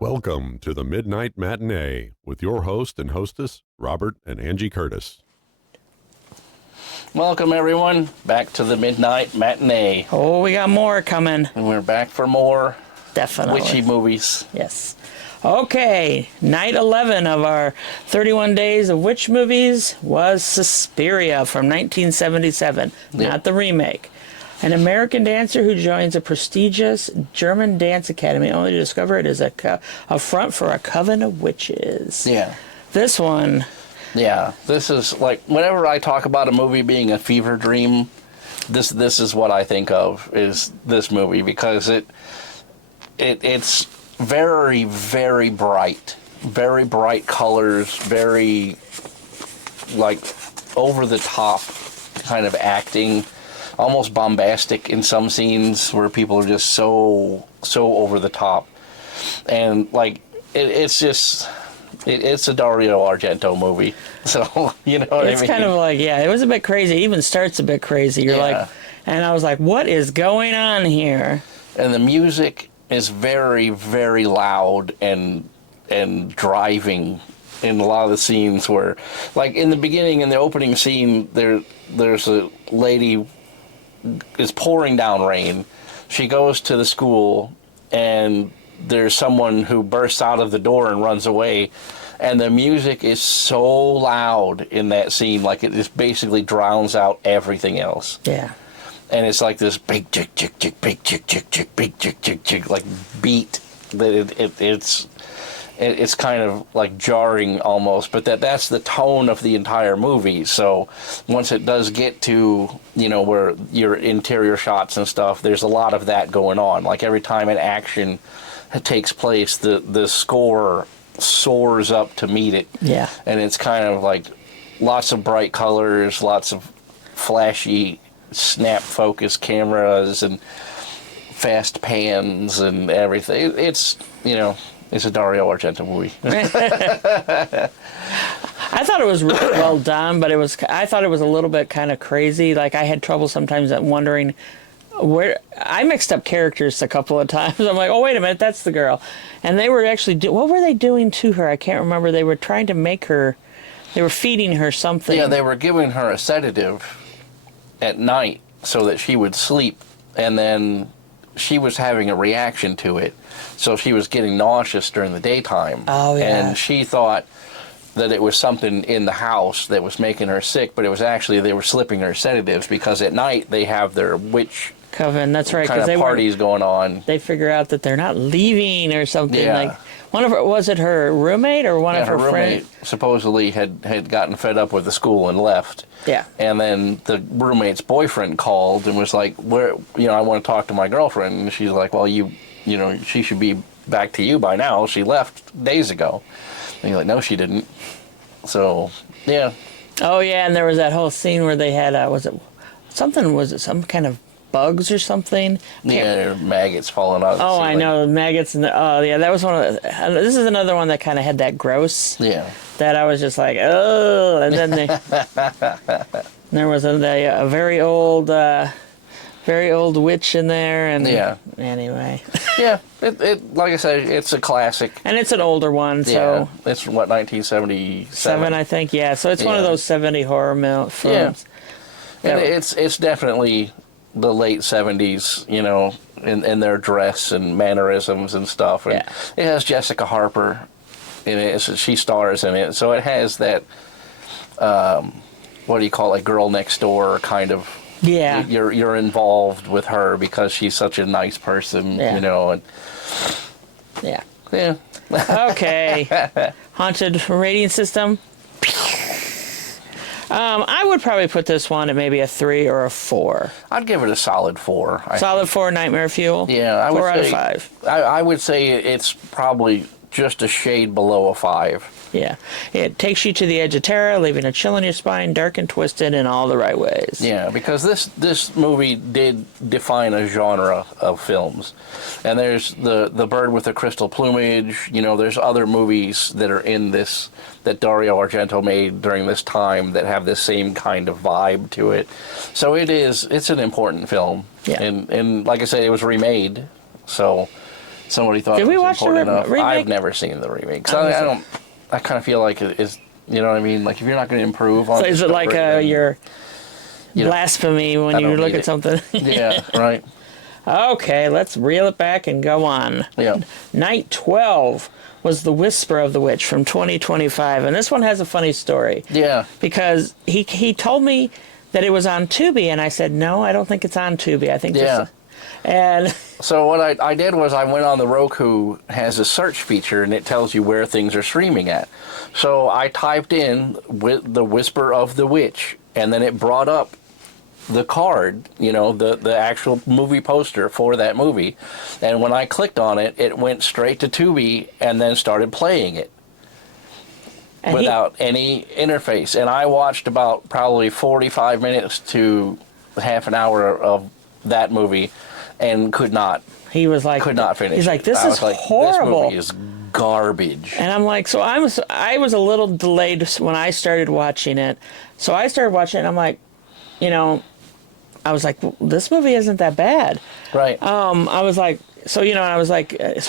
Welcome to the Midnight Matinee with your host and hostess, Robert and Angie Curtis. Welcome, everyone, back to the Midnight Matinee. Oh, we got more coming. And we're back for more Definitely. witchy movies. Yes. Okay, night 11 of our 31 Days of Witch movies was Suspiria from 1977, not the remake. An American dancer who joins a prestigious German dance academy only to discover it is a front for a coven of witches. Yeah. This one... Yeah, this is like, whenever I talk about a movie being a fever dream, this is what I think of, is this movie, because it's very, very bright colors, very, like, over-the-top kind of acting, almost bombastic in some scenes where people are just so over-the-top. And, like, it's just... It's a Dario Argento movie, so you know what I mean? It's kind of like, yeah, it was a bit crazy. It even starts a bit crazy. You're like, and I was like, what is going on here? And the music is very, very loud and driving in a lot of the scenes where, like in the beginning, in the opening scene, there's a lady, it's pouring down rain. She goes to the school and there's someone who bursts out of the door and runs away, and the music is so loud in that scene, like it just basically drowns out everything else. Yeah. And it's like this big chick, chick, chick, big chick, chick, chick, big chick, chick, chick, like beat that it's kind of like jarring almost, but that's the tone of the entire movie. So once it does get to, you know, where your interior shots and stuff, there's a lot of that going on. Like every time an action takes place, the score soars up to meet it. Yeah. And it's kind of like lots of bright colors, lots of flashy snap focus cameras and fast pans and everything. It's, you know, it's a Dario Argento movie. I thought it was really well done, but I thought it was a little bit kind of crazy. Like I had trouble sometimes at wondering where I mixed up characters a couple of times. I'm like, oh, wait a minute, that's the girl. And they were actually, what were they doing to her? I can't remember. They were trying to make her, they were feeding her something. Yeah, they were giving her a sedative at night so that she would sleep, and then she was having a reaction to it. So she was getting nauseous during the daytime. Oh, yeah. And she thought that it was something in the house that was making her sick, but it was actually they were slipping her sedatives because at night they have their witch coven. That's right. Kind of parties going on. They figure out that they're not leaving or something. Yeah. Like one of her, was it her roommate or one of her roommate friends? Supposedly had gotten fed up with the school and left. Yeah. And then the roommate's boyfriend called and was like, "Where? You know, I want to talk to my girlfriend." And she's like, "Well, you know, she should be back to you by now. She left days ago." And you're like, "No, she didn't." So, yeah. Oh yeah, and there was that whole scene where they had was it some kind of bugs or something? Yeah, there were maggots falling out of the ceiling. I know, maggots. And yeah, that was one of the, this is another one that kind of had that gross. Yeah. That I was just like, oh, and then there was a very old witch in there, and anyway. Yeah, it like I said, it's a classic. And it's an older one, so. Yeah, it's what, 1977? I think, yeah. So it's one of those 70 horror films. Yeah. And it's definitely the late 70s, you know, in their dress and mannerisms and stuff. And it has Jessica Harper in it. She stars in it. So it has that, what do you call it, girl next door kind of. Yeah. You're involved with her because she's such a nice person, you know. And yeah. Yeah. Okay. Haunted rating system. I would probably put this one at maybe a 3 or a 4. I'd give it a solid 4. Solid 4, Nightmare Fuel? Yeah, I would 4 say, out of 5. I would say it's probably just a shade below a 5. Yeah. It takes you to the edge of terror, leaving a chill in your spine, dark and twisted in all the right ways. Yeah, because this movie did define a genre of films. And there's the Bird with the Crystal Plumage, there's other movies that are in this, that Dario Argento made during this time that have this same kind of vibe to it. So it's an important film. Yeah. And like I said, it was remade, so somebody thought Did it we was watch the important enough. remake? I've never seen the remake. 'Cause I kind of feel like it is, you know what I mean? Like, if you're not going to improve on So it. is it like your blasphemy when I you don't look need at it. something? Yeah, right. Okay, let's reel it back and go on. Yeah. Night 12 was The Whisper of the Witch from 2025, and this one has a funny story. Yeah. Because he told me that it was on Tubi, and I said, no, I don't think it's on Tubi. I think this. And so what I did was I went on the Roku, has a search feature, and it tells you where things are streaming at. So I typed in The Whisper of the Witch, and then it brought up the card, the actual movie poster for that movie. And when I clicked on it, it went straight to Tubi and then started playing it without any interface. And I watched about probably 45 minutes to half an hour of that movie and could not finish. He's like, this is horrible. This movie is garbage. And I'm like, so I was a little delayed when I started watching it. So I started watching it, and I'm like, I was like, well, this movie isn't that bad. Right. I was like, so I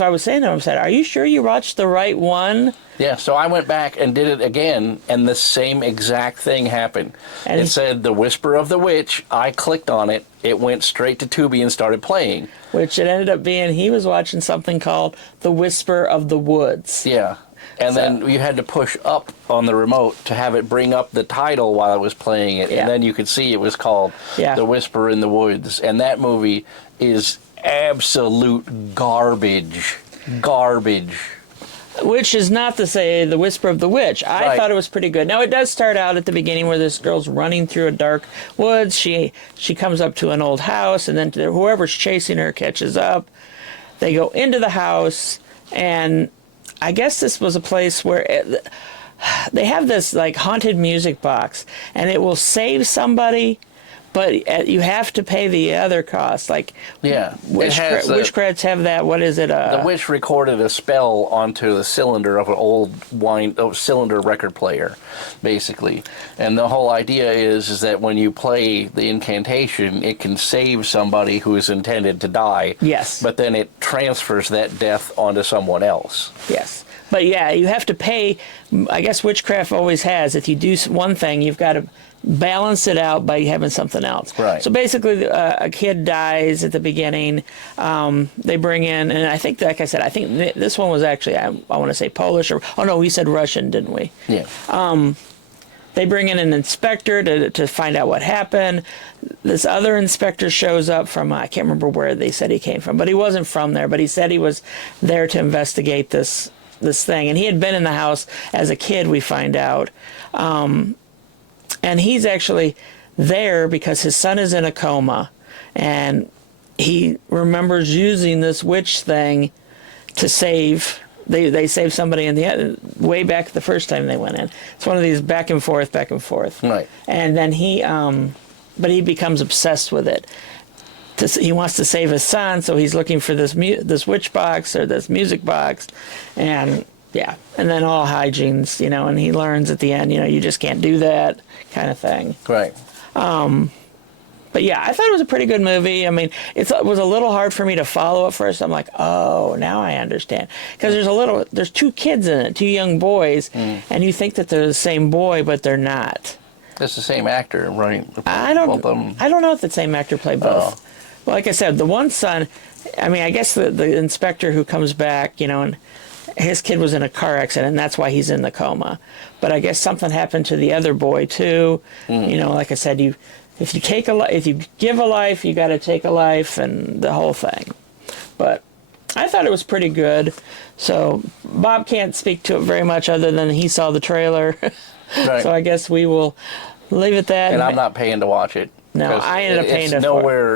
was saying to him, I said, are you sure you watched the right one? Yeah, so I went back and did it again, and the same exact thing happened. And it said The Whisper of the Witch. I clicked on it. It went straight to Tubi and started playing. Which it ended up being, he was watching something called The Whisper of the Woods. Yeah. And then you had to push up on the remote to have it bring up the title while I was playing it. Yeah. And then you could see it was called The Whisper in the Woods. And that movie is absolute garbage. Garbage. Which is not to say The Whisper of the Witch. I Right. thought it was pretty good. Now, it does start out at the beginning where this girl's running through a dark woods. She comes up to an old house, and then whoever's chasing her catches up. They go into the house, and I guess this was a place where they have this like haunted music box, and it will save somebody, but you have to pay the other costs. Like, witchcrafts have that. What is it? The witch recorded a spell onto the cylinder of an old cylinder record player, basically. And the whole idea is that when you play the incantation, it can save somebody who is intended to die. Yes. But then it transfers that death onto someone else. Yes. But yeah, you have to pay. I guess witchcraft always has. If you do one thing, you've got to balance it out by having something else. Right. So basically, a kid dies at the beginning. They bring in, and I think, like I said, I think this one was actually, I want to say Polish, we said Russian, didn't we? Yeah. They bring in an inspector to find out what happened. This other inspector shows up from, I can't remember where they said he came from, but he wasn't from there, but he said he was there to investigate this thing. And he had been in the house as a kid, we find out. And he's actually there because his son is in a coma, and he remembers using this witch thing to save. They saved somebody way back the first time they went in. It's one of these back and forth. Right. And then but he becomes obsessed with it. He wants to save his son, so he's looking for this witch box or this music box, and yeah, and then all hijinks, and he learns at the end, you just can't do that kind of thing. Right. But yeah, I thought it was a pretty good movie. I mean, it was a little hard for me to follow at first. I'm like, oh, now I understand. Because there's two kids in it, two young boys, and you think that they're the same boy, but they're not. It's the same actor, right? I don't know if the same actor played both. Well, like I said, the one son, I mean, I guess the inspector who comes back, and his kid was in a car accident, and that's why he's in the coma. But I guess something happened to the other boy too. Like I said, if you give a life, you got to take a life, and the whole thing. But I thought it was pretty good. So Bob can't speak to it very much other than he saw the trailer. Right. So I guess we will leave it at that. And I'm not paying to watch it. No, I ended up paying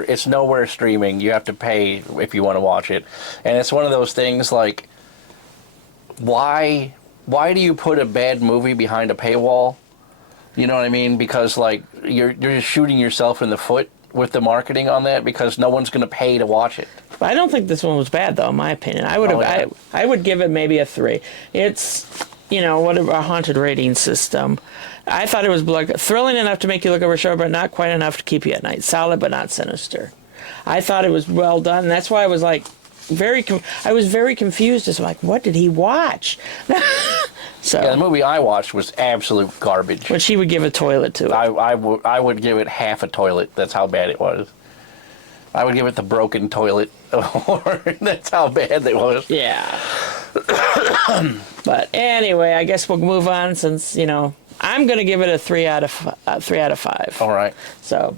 It's nowhere streaming. You have to pay if you want to watch it. And it's one of those things like, why do you put a bad movie behind a paywall? You know what I mean? Because like you're just shooting yourself in the foot with the marketing on that, because no one's going to pay to watch it. I don't think this one was bad, though, in my opinion. I would give it maybe a 3. It's, what a haunted rating system. I thought it was thrilling enough to make you look over your shoulder, but not quite enough to keep you at night. Solid, but not sinister. I thought it was well done, and that's why I was like very confused as to like, what did he watch? So yeah, the movie I watched was absolute garbage. But she would give a toilet to it. I would give it half a toilet. That's how bad it was. I would give it the broken toilet. That's how bad it was. Yeah. But anyway, I guess we'll move on since, I'm going to give it a 3 out of 5. All right. So,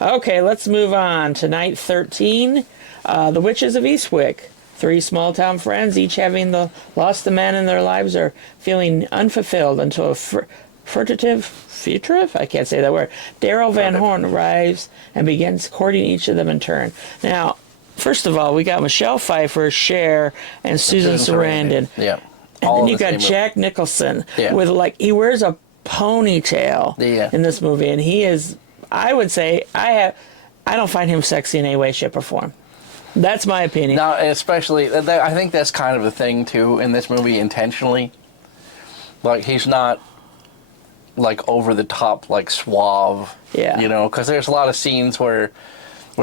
okay, let's move on to night 13. The Witches of Eastwick. 3 small-town friends, each having lost the man in their lives, are feeling unfulfilled until a fugitive? I can't say that word. Daryl Van Horn arrives and begins courting each of them in turn. Now, first of all, we got Michelle Pfeiffer, Cher, and Susan Sarandon. Yeah. And then you got Jack Nicholson with he wears a ponytail in this movie, and he is, I would say, I don't find him sexy in any way, shape, or form. That's my opinion. Now, especially, I think that's kind of the thing, too, in this movie, intentionally. Like, he's not, like, over-the-top, like, suave. Yeah. Because there's a lot of scenes where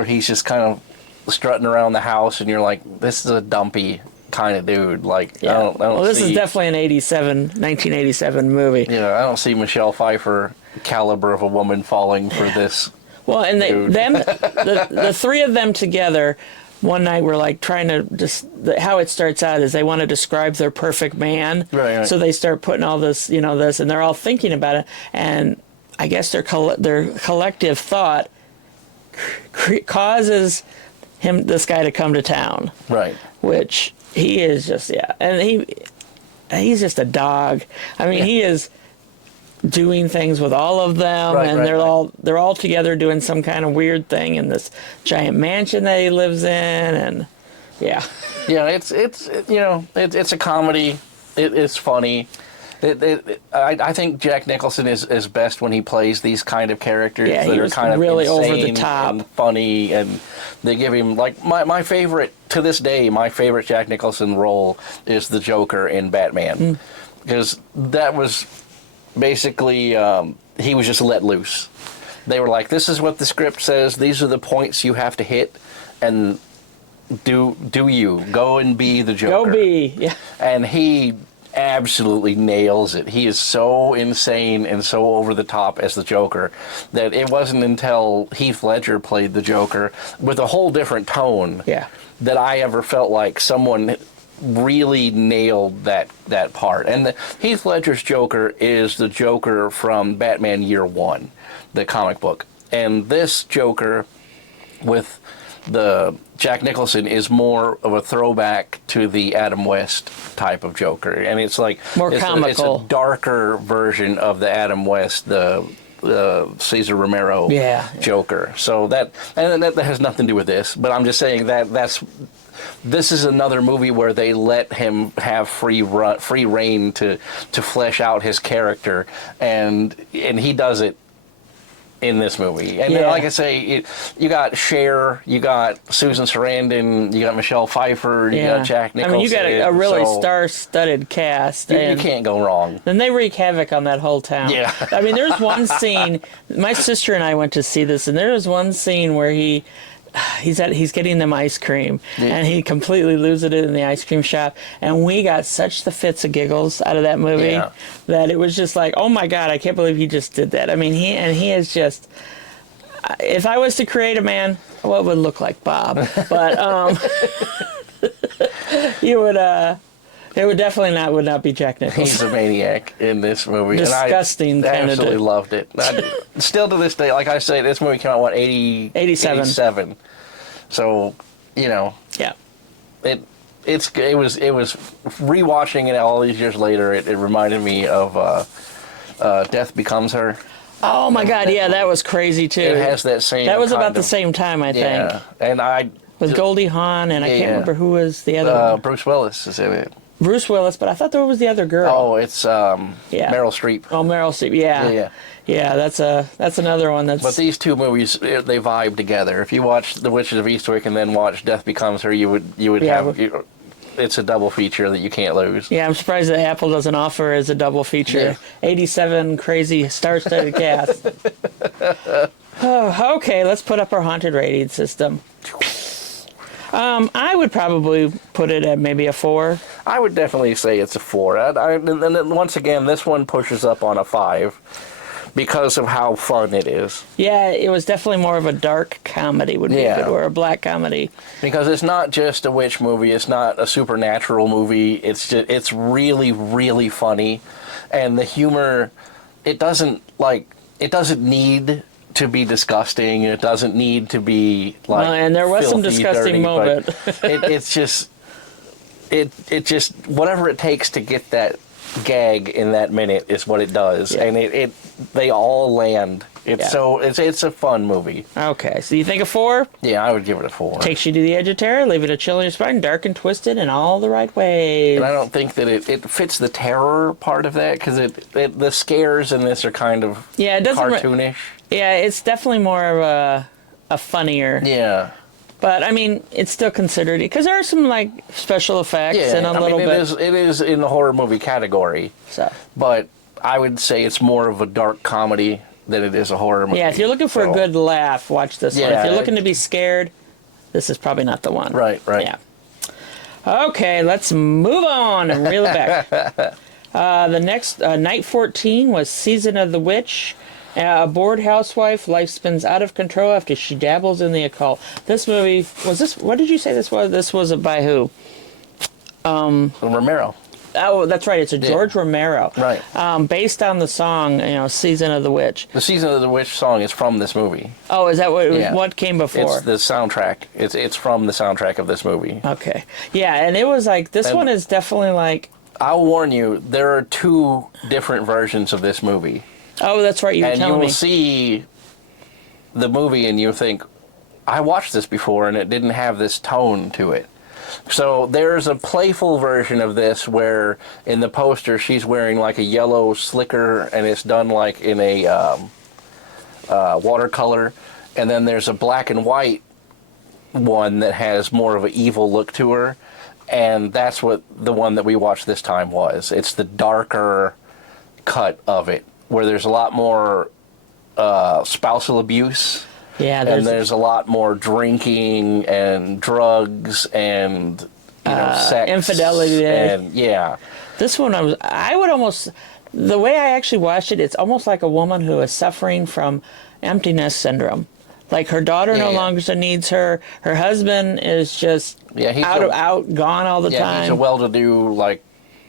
he's just kind of strutting around the house, and you're like, this is a dumpy kind of dude. Like, I don't well, this is definitely an 1987 movie. I don't see Michelle Pfeiffer caliber of a woman falling for this. Well, and the 3 of them together, one night we're like trying to how it starts out is they want to describe their perfect man. Right. So they start putting all this, this, and they're all thinking about it. And I guess their collective thought causes this guy to come to town. Right. Which he is just, and he's just a dog. I mean, he is doing things with all of them, and they're all together doing some kind of weird thing in this giant mansion that he lives in, and it's a comedy. It's funny. I think Jack Nicholson is best when he plays these kind of characters that are kind of really insane over the top and funny, and they give him like my favorite to this day. My favorite Jack Nicholson role is the Joker in Batman, because that was basically he was just let loose. They were like, this is what the script says, these are the points you have to hit, and do you go and be the Joker. And he absolutely nails it. He is so insane and so over the top as the Joker that it wasn't until Heath Ledger played the Joker with a whole different tone that I ever felt like someone really nailed that part. And Heath Ledger's Joker is the Joker from Batman Year One, the comic book. And this Joker with the Jack Nicholson is more of a throwback to the Adam West type of Joker. And it's like more comical. It's a darker version of the Adam West, the Cesar Romero Joker. So that has nothing to do with this, but I'm just saying this is another movie where they let him have free reign to flesh out his character, and he does it in this movie. And then, like I say, you got Cher, you got Susan Sarandon, you got Michelle Pfeiffer, you got Jack Nicholson. I mean, you got a really star-studded cast. You can't go wrong. Then they wreak havoc on that whole town. Yeah. I mean, there's one scene, my sister and I went to see this, and there was one scene where he's getting them ice cream, and he completely loses it in the ice cream shop, and we got such the fits of giggles out of that movie that it was just like, oh my God, I can't believe he just did that. I mean, he is just, if I was to create a man, what would look like Bob? But you would it would definitely would not be Jack Nicholson. He's a maniac in this movie. Disgusting. And I absolutely loved it. Still to this day, like I say, this movie came out, 87. So, Yeah. It was rewatching it all these years later, it reminded me of Death Becomes Her. Oh my God, that was crazy too. It has that same That was about the same time, I think. And with Goldie Hawn, and I can't remember who was the other one. Bruce Willis is in it. Bruce Willis, but I thought there was the other girl. Oh, it's Meryl Streep. Oh, Meryl Streep. Yeah. Yeah, that's another one that's... But these two movies, they vibe together. If you watch The Witches of Eastwick and then watch Death Becomes Her, you would have... It's a double feature that you can't lose. Yeah, I'm surprised that Apple doesn't offer as a double feature. Yeah. 87 crazy star-studded cast. Oh, okay, let's put up our haunted rating system. I would probably put it at maybe a 4. I would definitely say it's a 4. And then once again, this one pushes up on a 5 because of how fun it is. Yeah, it was definitely more of a dark comedy would be good, or a black comedy. Because it's not just a witch movie, it's not a supernatural movie, it's really, really funny. And the humor, it doesn't need to be disgusting, it doesn't need to be like and there was some disgusting moment. It's just whatever it takes to get that gag in that minute is what it does, and they all land. It's a fun movie. Okay, so you think a 4? Yeah, I would give it a 4. Takes you to the edge of terror, leave it a chill in your spine, dark and twisted in all the right ways. And I don't think that it fits the terror part of that, because the scares in this are kind of cartoonish. It's definitely more of a funnier. Yeah. But, I mean, it's still considered, because there are some, like, special effects and a little bit. It is in the horror movie category. So. But I would say it's more of a dark comedy than it is a horror movie. Yeah, if you're looking for a good laugh, watch this one. If you're looking to be scared, this is probably not the one. Right. Yeah. Okay, let's move on and reel it back. The next, Night 14 was Season of the Witch. A bored housewife, life spins out of control after she dabbles in the occult. This movie, what did you say this was? This was by who? Romero. Oh, that's right. It's a George Romero. Right. Based on the song, Season of the Witch. The Season of the Witch song is from this movie. Oh, is that what came before? It's the soundtrack. It's from the soundtrack of this movie. Okay. Yeah, and it was like, this one is definitely like... I'll warn you, there are 2 different versions of this movie. Oh, that's right. You were telling me. And you will see the movie and you think, I watched this before and it didn't have this tone to it. So there's a playful version of this where in the poster she's wearing like a yellow slicker and it's done like in a watercolor. And then there's a black and white one that has more of an evil look to her. And that's what the one that we watched this time was. It's the darker cut of it, where there's a lot more spousal abuse. Yeah, there's a lot more drinking and drugs and sex, infidelity. And this one I would almost, the way I actually watched it, it's almost like a woman who is suffering from emptiness syndrome. Like her daughter no longer needs her. Her husband is just gone all the time. He's a well-to-do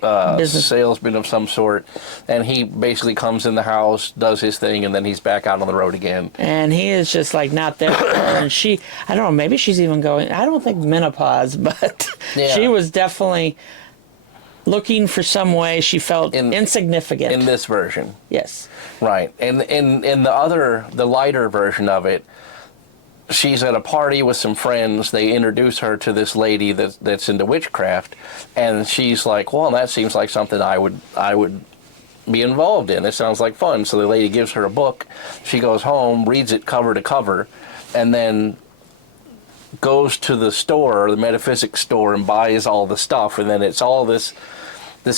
salesman of some sort, and he basically comes in the house, does his thing, and then he's back out on the road again. And he is just like not there. And she, I don't know, maybe she's even going, I don't think menopause, but she was definitely looking for some way she felt insignificant. In this version. Yes. Right. And in the lighter version of it, she's at a party with some friends. They introduce her to this lady that's into witchcraft, and she's like, well, that seems like something I would be involved in. It sounds like fun. So the lady gives her a book. She goes home, reads it cover to cover, and then goes to the store, the metaphysics store, and buys all the stuff. And then it's all this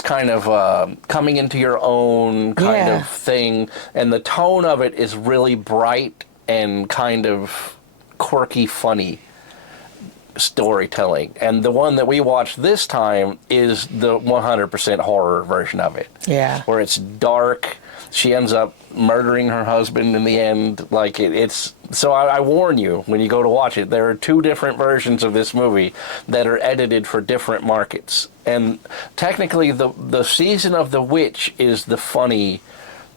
kind of coming into your own kind of thing. And the tone of it is really bright and kind of quirky, funny storytelling. And the one that we watched this time is the 100% horror version of it. Yeah. Where it's dark. She ends up murdering her husband in the end. Like it's so I warn you, when you go to watch it, there are 2 different versions of this movie that are edited for different markets. And technically the Season of the Witch is the funny,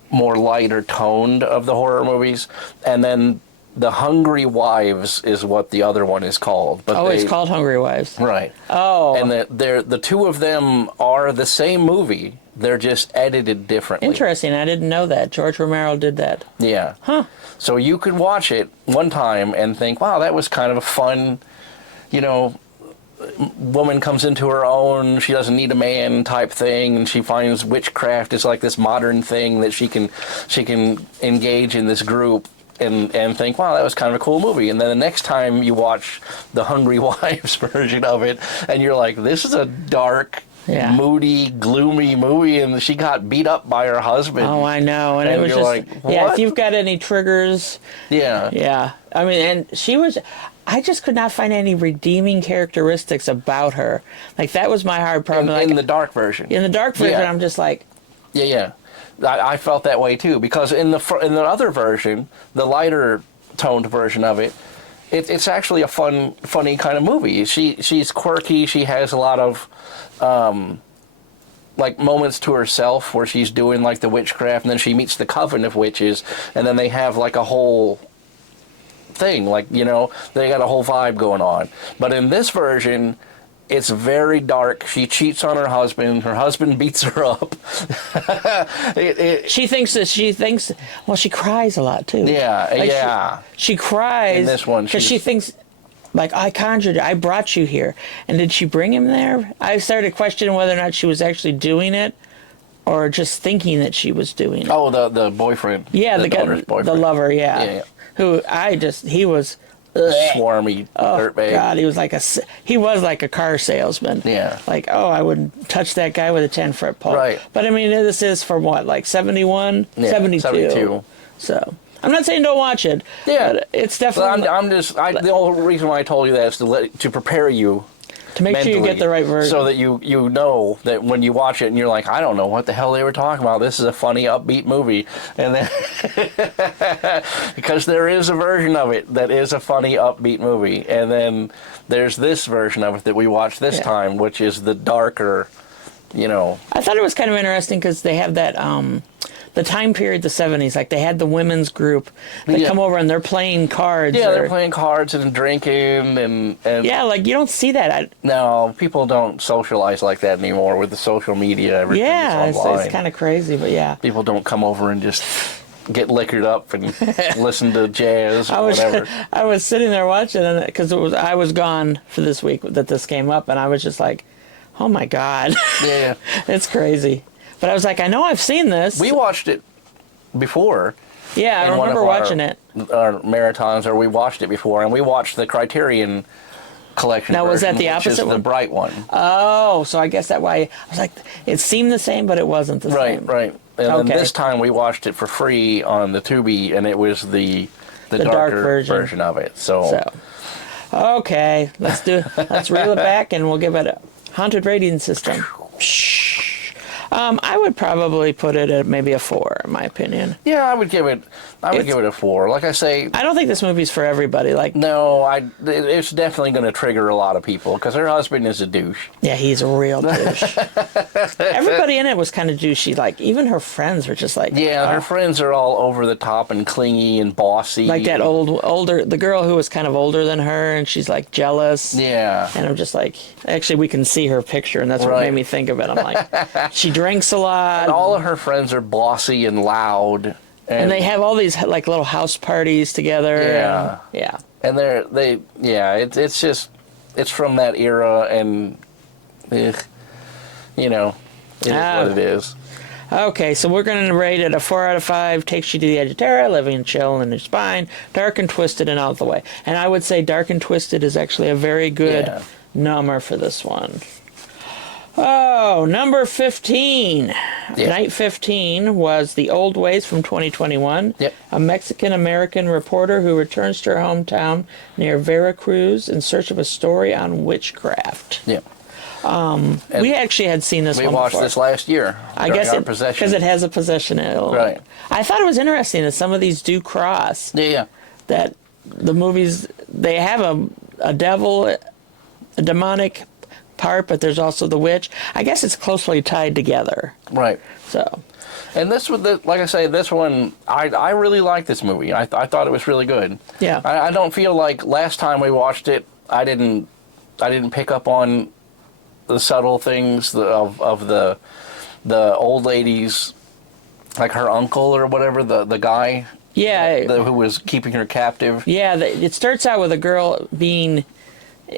more lighter toned of the horror movies. And then The Hungry Wives is what the other one is called. But it's called Hungry Wives. Right. Oh. And the 2 of them are the same movie. They're just edited differently. Interesting. I didn't know that. George Romero did that. Yeah. Huh. So you could watch it one time and think, wow, that was kind of a fun, woman comes into her own, she doesn't need a man type thing, and she finds witchcraft is like this modern thing that she can engage in this group and think, wow, that was kind of a cool movie. And then the next time you watch the Hungry Wives version of it, and you're like, this is a dark, moody, gloomy movie, and she got beat up by her husband. Oh, I know. And it was you're just, like, what? yeah, if you've got any triggers. Yeah. I mean, and I just could not find any redeeming characteristics about her. Like, that was my hard problem. In the dark version. In the dark version, I'm just like... Yeah. I felt that way, too, because in the other version, the lighter toned version of it, it's actually a funny kind of movie. She's quirky. She has a lot of like moments to herself where she's doing like the witchcraft, and then she meets the coven of witches, and then they have like a whole thing, like, you know, they got a whole vibe going on. But in this version, it's very dark. She cheats on her husband beats her up. She thinks, well, she cries a lot too. She cries in this one because she thinks, like, I conjured it, I brought you here, and did she bring him there? I started questioning whether or not she was actually doing it or just thinking that she was doing it. Oh, the boyfriend. Yeah, the daughter's boyfriend. The lover, yeah. Who he was swarmy dirtbag. God, he was like a car salesman. Yeah. Like, oh, I wouldn't touch that guy with a 10-foot pole. Right. But I mean, this is from what, like 71? Yeah, 72. So, I'm not saying don't watch it. Yeah. But it's definitely... the only reason why I told you that is to prepare you. To make sure you get the right version. So that you know that when you watch it and you're like, I don't know what the hell they were talking about. This is a funny, upbeat movie. And then, because there is a version of it that is a funny, upbeat movie. And then there's this version of it that we watched this time, which is the darker, you know. I thought it was kind of interesting because they have that... the time period, the 70s, like they had the women's group that come over and they're playing cards. Yeah, they're playing cards and drinking and yeah, like you don't see that. No, people don't socialize like that anymore with the social media. Everything is online. It's kind of crazy, but yeah. People don't come over and just get liquored up and listen to jazz or whatever. I was sitting there watching it because I was gone for this week that this came up, and I was just like, oh my God. Yeah. It's crazy. But I was like, I know I've seen this. We watched it before. Yeah, I remember watching it. Our marathons, or we watched it before, and we watched the Criterion Collection. Now, was that the opposite opposite one? The bright one. Oh, so I guess that why I was like, it seemed the same, but it wasn't the same. Right. And then this time we watched it for free on the Tubi, and it was the darker version of it. So okay, let's reel it back, and we'll give it a haunted rating system. I would probably put it at maybe a 4, in my opinion. Yeah, I would give it a 4. Like I say, I don't think this movie's for everybody. Like, no, it's definitely going to trigger a lot of people because her husband is a douche. Yeah, he's a real douche. Everybody in it was kind of douchey. Like, even her friends were just like, her friends are all over the top and clingy and bossy. Like that the girl who was kind of older than her, and she's like jealous. Yeah. And I'm just like, actually, we can see her picture, and that's what made me think of it. I'm like, she drinks a lot. And all of her friends are bossy and loud. And they have all these like little house parties together. Yeah. And it's from that era, and you know, it is what it is. Okay, so we're going to rate it a 4 out of 5. Takes you to the edge of terror, living chill in your spine, dark and twisted and out of the way. And I would say dark and twisted is actually a very good number for this one. Oh, number 15. Night 15 was The Old Ways from 2021. Yep. A Mexican-American reporter who returns to her hometown near Veracruz in search of a story on witchcraft. Yep. We actually had seen this one before. We watched this last year. I guess because it has a possession element. Right. I thought it was interesting that some of these do cross. Yeah. That the movies, they have a devil, a demonic part, but there's also the witch. I guess it's closely tied together. Right. So. And this was, like I say, this one, I really like this movie. I thought it was really good. Yeah. I don't feel like last time we watched it, I didn't pick up on the subtle things of the old lady's, like her uncle or whatever, the guy. Yeah. Who was keeping her captive. Yeah. It starts out with a girl being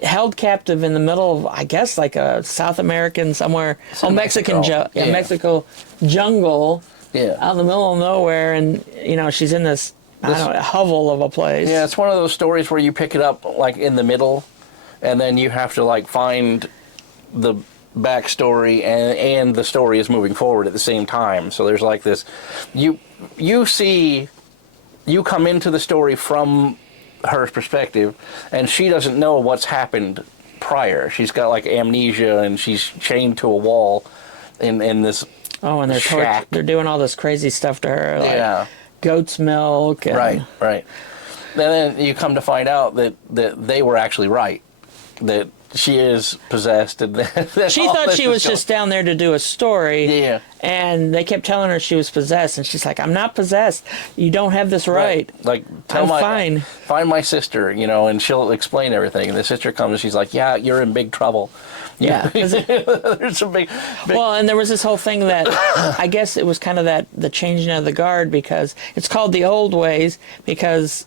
held captive in the middle of, I guess, like a South American somewhere, Mexico. Mexico jungle, out in the middle of nowhere, and she's in this hovel of a place. Yeah, it's one of those stories where you pick it up like in the middle, and then you have to like find the backstory and the story is moving forward at the same time. So there's like this, you come into the story from her perspective, and she doesn't know what's happened prior. She's got like amnesia, and she's chained to a wall in this and they're shack. They're doing all this crazy stuff to her, like goat's milk. And... Right. And then you come to find out that they were actually right, that she is possessed, and that she thought she was just down there to do a story. Yeah. And they kept telling her she was possessed, and she's like, "I'm not possessed. You don't have this right. Like, fine. Find my sister, and she'll explain everything." And the sister comes, and she's like, "Yeah, you're in big trouble." Yeah. There's a big. Well, and there was this whole thing that I guess it was kind of the changing of the guard, because it's called the old ways, because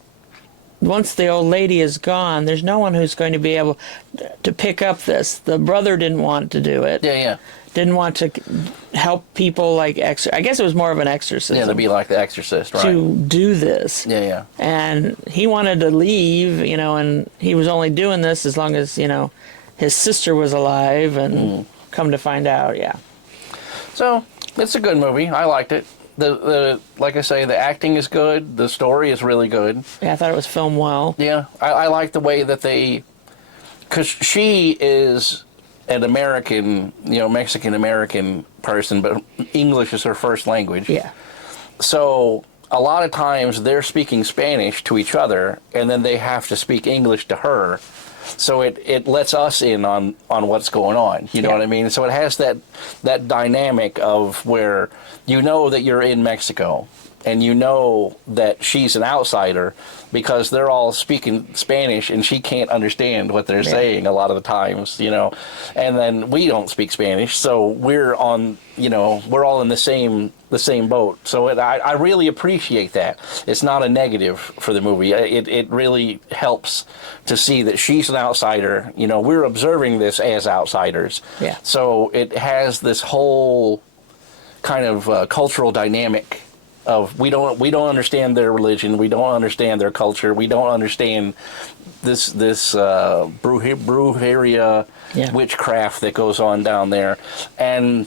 once the old lady is gone, there's no one who's going to be able to pick up this. The brother didn't want to do it. Yeah. Didn't want to help people like I guess it was more of an exorcism. Yeah, to be like the exorcist, right? To do this. Yeah. And he wanted to leave, and he was only doing this as long as, his sister was alive, and come to find out, So, it's a good movie. I liked it. The like I say, the acting is good. The story is really good. Yeah, I thought it was filmed well. Yeah, I like the way that because she is an American, Mexican-American person, but English is her first language. Yeah. So a lot of times they're speaking Spanish to each other, and then they have to speak English to her. So it lets us in on what's going on. You know what I mean? So it has that dynamic of where that you're in Mexico, and that she's an outsider because they're all speaking Spanish and she can't understand what they're saying a lot of the times, and then we don't speak Spanish, so we're on, we're all in the same boat. So I really appreciate that. It's not a negative for the movie. It really helps to see that she's an outsider. We're observing this as outsiders. Yeah. So it has this whole kind of cultural dynamic of we don't understand their religion, we don't understand their culture, we don't understand this brujeria witchcraft that goes on down there, and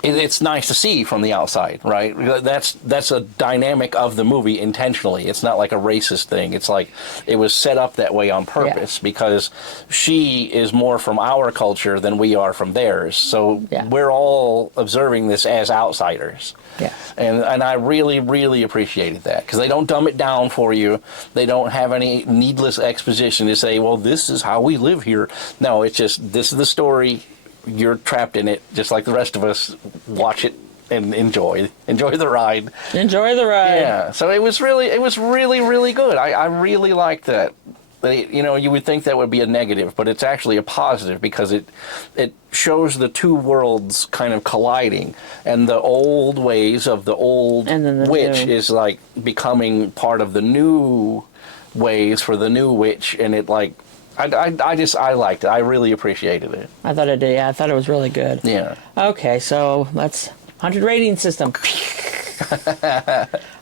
it's nice to see from the outside, right? That's a dynamic of the movie intentionally. It's not like a racist thing. It's like it was set up that way on purpose because she is more from our culture than we are from theirs. So we're all observing this as outsiders. Yeah. And I really, really appreciated that because they don't dumb it down for you. They don't have any needless exposition to say, well, this is how we live here. No, it's just, this is the story. You're trapped in it, just like the rest of us. Watch it and enjoy the ride. Enjoy the ride. Yeah. So it was really, really good. I really liked that. You would think that would be a negative, but it's actually a positive because it shows the two worlds kind of colliding, and the old ways of the old witch is like becoming part of the new ways for the new witch, and it like. I liked it. I really appreciated it. I thought it did. Yeah, I thought it was really good. Yeah. Okay, so let's 100 rating system.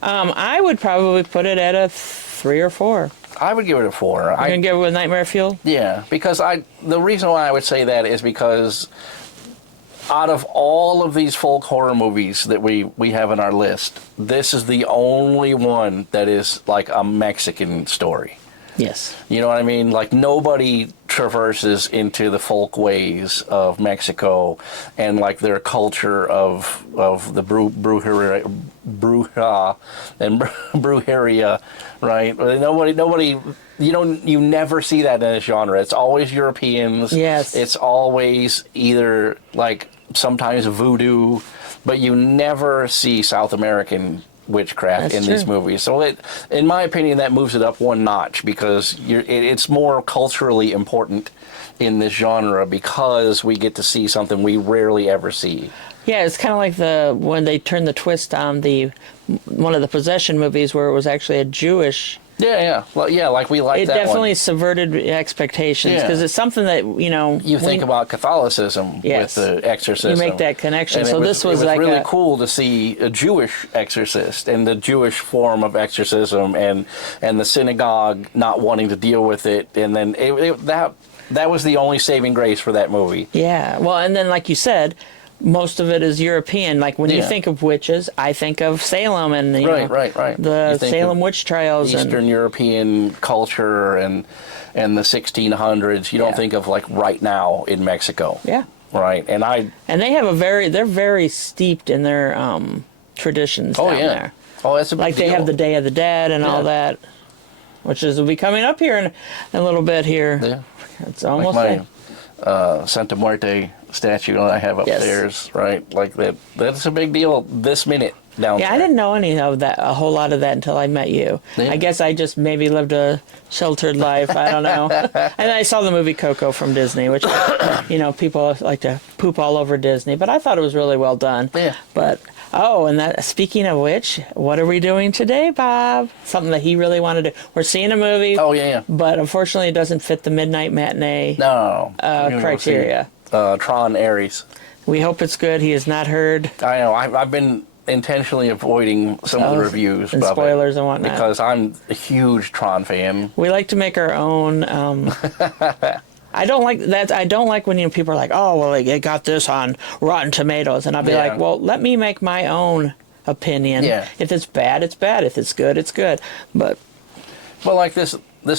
I would probably put it at a 3 or 4. I would give it a 4. You're gonna give it with Nightmare Fuel? Yeah, because the reason why I would say that is because out of all of these folk horror movies that we have in our list, this is the only one that is like a Mexican story. Yes. You know what I mean? Like nobody traverses into the folk ways of Mexico and like their culture of the brujeria and brujeria, right? Nobody. You never see that in a genre. It's always Europeans. Yes. It's always either like sometimes voodoo, but you never see South American witchcraft in these movies. So in my opinion, that moves it up one notch because it's more culturally important in this genre because we get to see something we rarely ever see. Yeah, it's kind of like when they turned the twist on one of the possession movies where it was actually a Jewish Yeah. Well, yeah, like we like It that definitely one. subverted expectations Yeah. because it's something that, You think about Catholicism Yes. with the exorcism. You make that connection. And So this was it was like really a- cool to see a Jewish exorcist and the Jewish form of exorcism and the synagogue not wanting to deal with it. And then that was the only saving grace for that movie. Yeah. Well, and then like you said, most of it is European. Like when you Yeah. think of witches, I think of Salem and Right. the You think Salem of witch trials Eastern and European culture and the 1600s. You don't Yeah. think of like right now in Mexico. yeah. Right. And And they're very steeped in their traditions oh down yeah. there. Oh, that's a big Like they deal. have the Day of the Dead and all Yeah. that, which will be coming up here in a little bit here. Yeah. It's almost Like my Santa Muerte statue that I have Yes. upstairs, right? Like that's a big deal this minute down Yeah, there. I didn't know a whole lot of that until I met you. Yeah. I guess I just maybe lived a sheltered life. I don't know. And I saw the movie Coco from Disney, which, people like to poop all over Disney, but I thought it was really well done. Yeah. But, speaking of which, what are we doing today, Bob? Something that he really wanted to do. We're seeing a movie, Oh, yeah. but unfortunately it doesn't fit the Midnight Matinee No. We're gonna go criteria. see, Tron Ares. We hope it's good. He has not heard. I know. I've been intentionally avoiding some of the reviews and of spoilers it and whatnot. because I'm a huge Tron fan. We like to make our own. I don't like that. I don't like when people are like, "Oh, well, it got this on Rotten Tomatoes," and I'll be Yeah. like, "Well, let me make my own opinion. Yeah. If it's bad, it's bad. If it's good, it's good." But Well, like this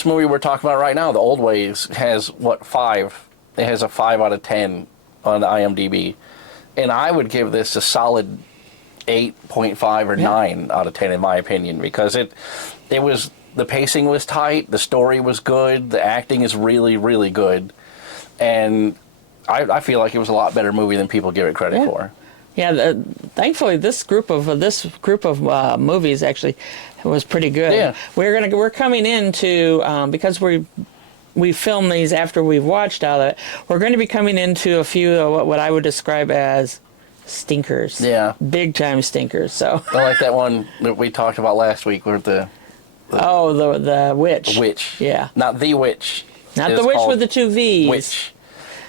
movie we're talking about right now, The Old Ways, has 5? It has a 5 out of 10 on IMDb, and I would give this a solid 8.5 or 9 out of 10 in my opinion, because it was, the pacing was tight, the story was good, the acting is really, really good, and I feel like it was a lot better movie than people give it credit for. yeah, thankfully, this group of movies actually was pretty good. Yeah. We're coming into because we film these after we've watched all of it. We're going to be coming into a few of what I would describe as stinkers. Yeah. Big time stinkers. So. I like that one that we talked about last week with the The witch. witch. Yeah. Not the witch. Not It's the witch called with the 2 V's. Witch.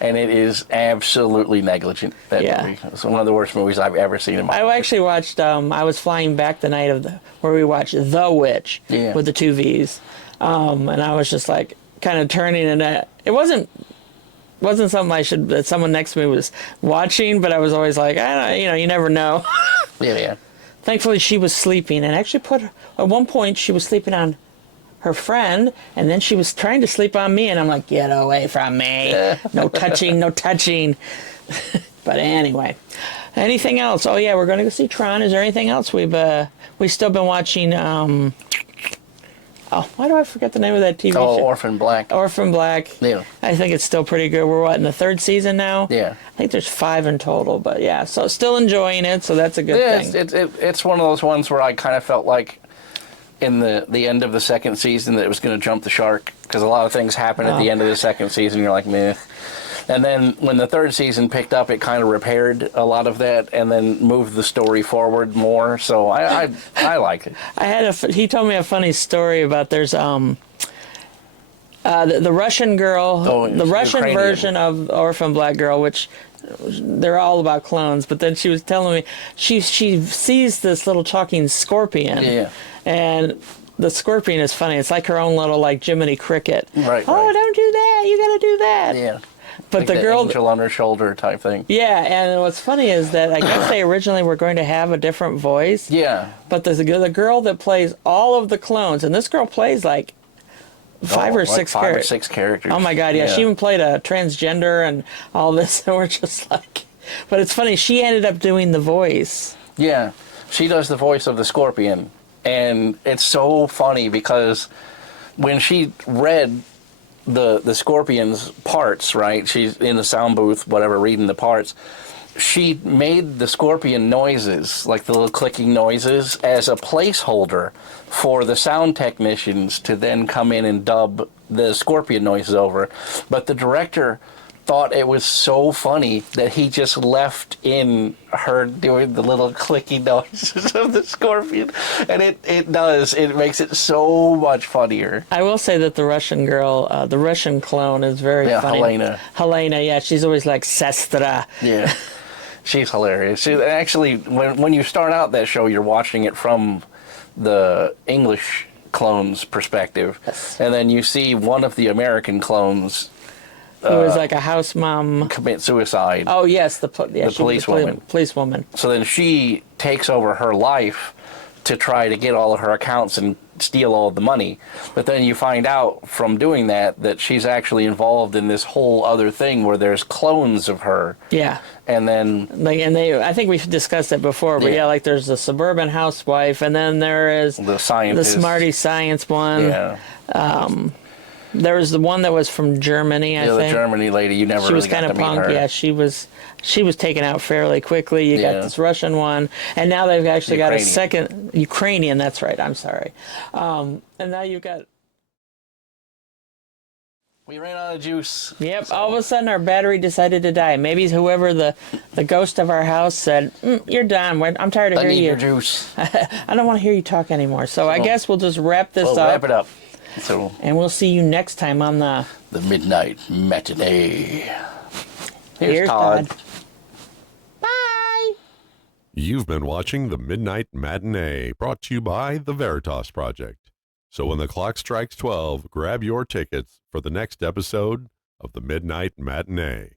And it is absolutely negligent, that Yeah. movie. It's one of the worst movies I've ever seen in my life. I actually watched. I was flying back the night where we watched The Witch Yeah. with the 2 V's, and I was just like kind of turning, and it wasn't something that someone next to me was watching, but I was always like, I don't, you never know. Yeah. Thankfully, she was sleeping, and actually at one point she was sleeping on her friend, and then she was trying to sleep on me, and I'm like, get away from me. No touching, no touching. But anyway, anything else? Oh yeah, we're going to go see Tron. Is there anything else we've still been watching? Why do I forget the name of that TV Oh, show? Orphan Black. Orphan Black. Yeah. I think it's still pretty good. We're in the 3rd season now? Yeah. I think there's 5 in total, but yeah, so still enjoying it, so that's a good Yeah, thing. it's one of those ones where I kind of felt like in the end of the 2nd season that it was going to jump the shark, because a lot of things happen at the end of the 2nd season. You're like, meh. And then when the 3rd season picked up, it kind of repaired a lot of that and then moved the story forward more. So I like it. He told me a funny story about there's the Russian girl, the Russian Ukrainian version of Orphan Black Girl, which they're all about clones. But then she was telling me she sees this little talking scorpion, Yeah. and the scorpion is funny. It's like her own little Jiminy Cricket. Right, Oh, right. don't do that! You got to do that. Yeah. But Like the girl, angel on her shoulder type thing. yeah, and what's funny is that I guess they originally were going to have a different voice. Yeah. But the girl that plays all of the clones, and this girl plays like five or six characters. Oh my God, yeah. She even played a transgender and all this, and we're just like, but it's funny, she ended up doing the voice. Yeah, she does the voice of the scorpion, and it's so funny because when she read the scorpion's parts, right? She's in the sound booth, whatever, reading the parts. She made the scorpion noises, like the little clicking noises, as a placeholder for the sound technicians to then come in and dub the scorpion noises over. But the director thought it was so funny that he just left in her doing the little clicky noises of the scorpion. And it makes it so much funnier. I will say that the Russian girl, the Russian clone is very funny. Helena, yeah, she's always like, Sestra. Yeah. She's hilarious. Actually, when you start out that show, you're watching it from the English clone's perspective. Yes. And then you see one of the American clones who was like a house mom. commit suicide. Oh, yes, the policewoman. Policewoman. So then she takes over her life to try to get all of her accounts and steal all of the money. But then you find out from doing that she's actually involved in this whole other thing where there's clones of her. Yeah. And then... I think we've discussed it before, but like there's the suburban housewife, and then there is the scientist. The smarty science one. Yeah. There was the one that was from Germany, I think. The Germany lady, you never she really was kind of punk. Her. Yeah, she was taken out fairly quickly. You got this Russian one, and now they've actually got a second Ukrainian. That's right. I'm sorry. And now you've got. We ran out of juice. Yep. So. All of a sudden, our battery decided to die. Maybe whoever the ghost of our house said, "You're done. I'm tired of hearing you." I need your juice. I don't want to hear you talk anymore. So I guess we'll just wrap this up. Wrap it up. So, and we'll see you next time on the Midnight Matinee. Here's Todd. Bye. You've been watching the Midnight Matinee, brought to you by the Veritas Project. So when the clock strikes 12, grab your tickets for the next episode of the Midnight Matinee.